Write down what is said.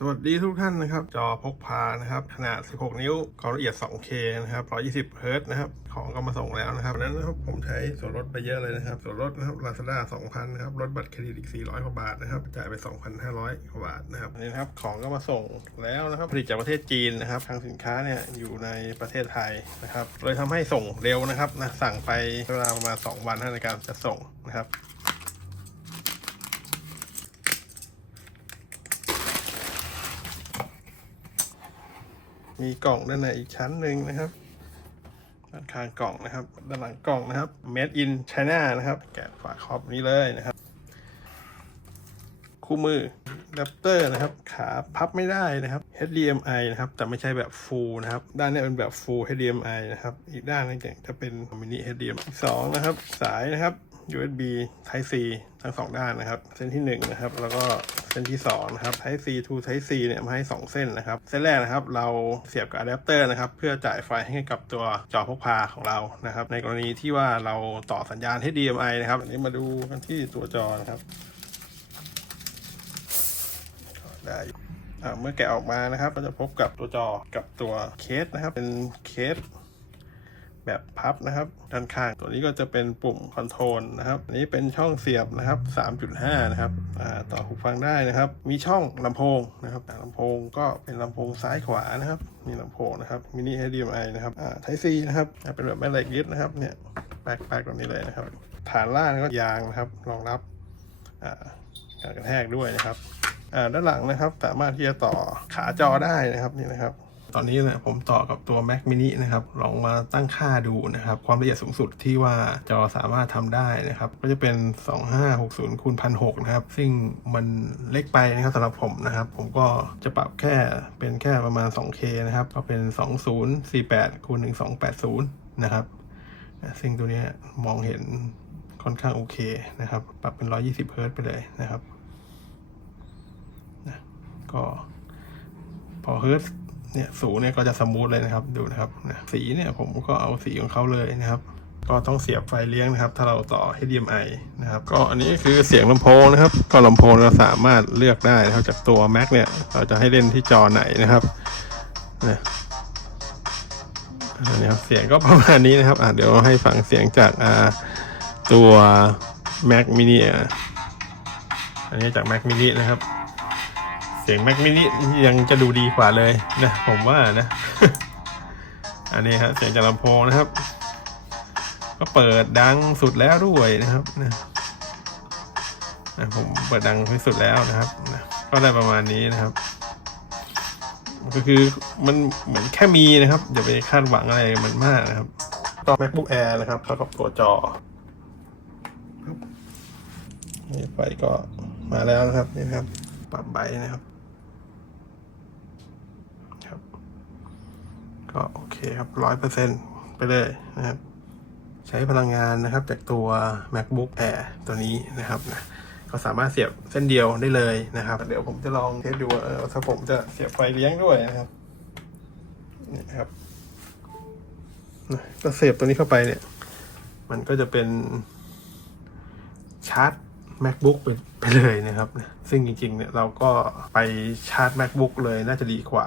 สวัสดีทุกท่านนะครับ จอพกพานะครับ ขนาด 16 นิ้วความละเอียด 2K นะครับ 120เฮิร์ตซ์นะครับ ของก็มาส่งแล้วนะครับนนั้นนะครับผมใช้ส่วนลดไปเยอะเลยนะครับ ส่วนลดนะครับ Lazada 2,000นะครับลดบัตรเครดิตอีก 400 กว่าบาทนะครับ จ่ายไป 2,500 กว่าบาทนะครับนนี้นะครับ ของก็มาส่งแล้วนะครับ ผลิตจากประเทศจีนนะครับ ทางสินค้าเนี่ยอยู่ในประเทศไทยนะครับ เลยทำให้ส่งเร็วนะครับนะสั่งไปเวลาประมาณ 2 วันในการจะส่งนะครับ มีกล่องด้านในอีกชั้นหนึ่งนะครับด้านข้างกล่องนะครับ ด้านหลังกล่องนะครับ made in China นะครับ แกะฝาครอบนี้เลยนะครับ คู่มือแรปเตอร์นะครับ ขาพับไม่ได้นะครับ HDMI นะครับ แต่ไม่ใช่แบบ full นะครับ ด้านนี้เป็นแบบ full HDMI นะครับ อีกด้านนึงจะเป็น mini HDMI สองนะครับ สายนะครับ USB Type C ทั้งสองด้านนะครับ เส้นที่หนึ่งนะครับ แล้วก็ เส้นที่สองนะครับ Type C to Type C เนี่ยมาให้สองเส้นนะครับ เส้นแรกนะครับเราเสียบกับอะแดปเตอร์นะครับเพื่อจ่ายไฟให้กับตัวจอพกพาของเรานะครับ ในกรณีที่ว่าเราต่อสัญญาณ HDMI นะครับอันนี้มาดูกันที่ตัวจอนะครับได้เมื่อแกะออกมานะครับ ก็จะพบกับตัวจอกับตัวเคสนะครับ เป็นเคส แบบพับนะครับ ด้านข้างตัวนี้ก็จะเป็นปุ่มคอนโทรลนะครับอันนี้เป็นช่องเสียบนะครับ 3.5 นะครับต่อหูฟังได้นะครับ มีช่องลำโพงนะครับอ่าลำโพงก็เป็นลำโพงซ้ายขวานะครับมีลำโพงนะครับมินิ HDMI นะครับอ่า Type C นะครับเป็นแบบแม่เหล็กยึดนะครับเนี่ยแปลกๆแบบนี้เลยนะครับ ฐานล่างก็ยางนะครับรองรับการกระแทกด้วยนะครับด้านหลังนะครับ สามารถที่จะต่อขาจอได้นะครับนี่นะครับ ตอนนี้นี่ยผมต่อกับตัว Mac mini นะครับ ลองมาตั้งค่าดูนะครับ ความละเอียดสูงสุดที่ว่าจอสามารถทำได้นะครับ ก็จะเป็น 2560คูณ1006นะครับ ซึ่งมันเล็กไปนะครับสำหรับผมนะครับ ผมก็จะปรับแค่เป็นแค่ประมาณ 2K นะครับ ก็เป็น 2048คูณ1280 นะครับ ซึ่งตัวนี้มองเห็นค่อนข้างโอเคนะครับ ปรับเป็น 120 เฮิร์ตไปเลยนะครับ ก็พอเฮิร์ต เนี่ยสูงเนี่ยก็จะสมูทเลยนะครับดูนะครับสีเนี่ยผมก็เอาสีของเขาเลยนะครับ ก็ต้องเสียบไฟเลี้ยงนะครับ ถ้าเราต่อ HDMI นะครับ ก็อันนี้คือเสียงลำโพงนะครับ ก็ลำโพงเราสามารถเลือกได้นะครับจากตัว Mac เนี่ยเราจะให้เล่นที่จอไหนนะครับนะอันนี้ครับเสียงก็ประมาณนี้นะครับอะเดี๋ยวให้ฟังเสียงจากอ่าตัว Mac mini อันนี้จาก Mac mini นะครับ สียง Mac mini ยังจะดูดีกว่าเลยนะผมว่านะ อันนี้ครับเสียงจากลำโพงนะครับ ก็เปิดดังสุดแล้วด้วยนะครับนะนะผมเปิดดังที่สุดแล้วนะครับนะก็ได้ประมาณนี้นะครับ ก็คือมันเหมือนแค่มีนะครับ อย่าไปคาดหวังอะไรมันมากนะครับ ต่อ MacBook Air นะครับเข้ากับตัวจอนี่ไฟก็มาแล้วนะครับนี่ครับปรับไบนะครับ ก็โอเคครับร้อยเปอร์เซ็นไปเลยนะครับ ใช้พลังงานนะครับจากตัว macbook air ตัวนี้นะครับนะก็สามารถเสียบเส้นเดียวได้เลยนะครับ เดี๋ยวผมจะลองเทสดูว่าเออถ้าผมจะเสียบไฟเลี้ยงด้วยนะครับนี่ครับก็เสียบตัวนี้เข้าไปเนี่ย มันก็จะเป็นชาร์จ macbook ไปไปเลยนะครับ ซึ่งจริง ๆ เนี่ยเราก็ไปชาร์จ macbook เลยน่าจะดีกว่า